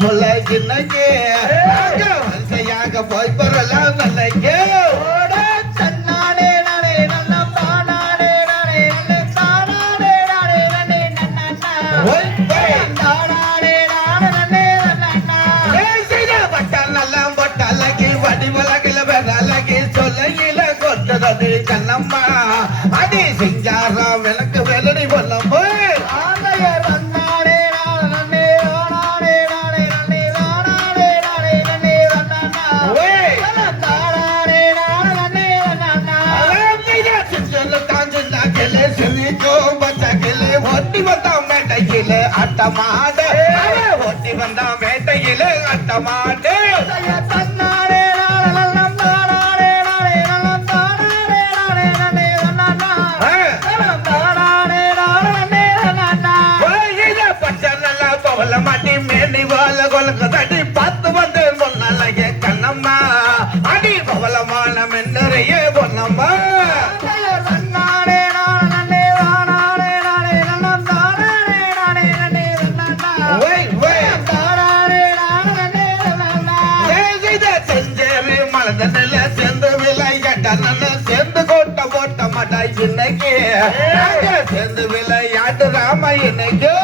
புள்ள இன்னைக்கு வரிசையாக போய் பெறலாம் நல்லைக்கு கண்ணம்மா அடி சிங்காரம் விளக்கு வெள்ளடி பொல்லம்பு ஒட்டி வந்தா மேட்டையில அட்டமாடு ஒட்டி வந்தா மேட்டையில அட்டமாடு மாட்டி மேலி வாழ கொலக்க தடி பார்த்து வந்து பொன்னலைய கண்ணம்மா அடி பவளமான மென்னறைய பொன்னம்மா செஞ்சேரி மலதனில சேர்ந்து விளையாட்ட சேர்ந்து கோட்ட போட்ட மாட்டா இன்னைக்கு சேர்ந்து விளையாட்டு ராம இன்னைக்கு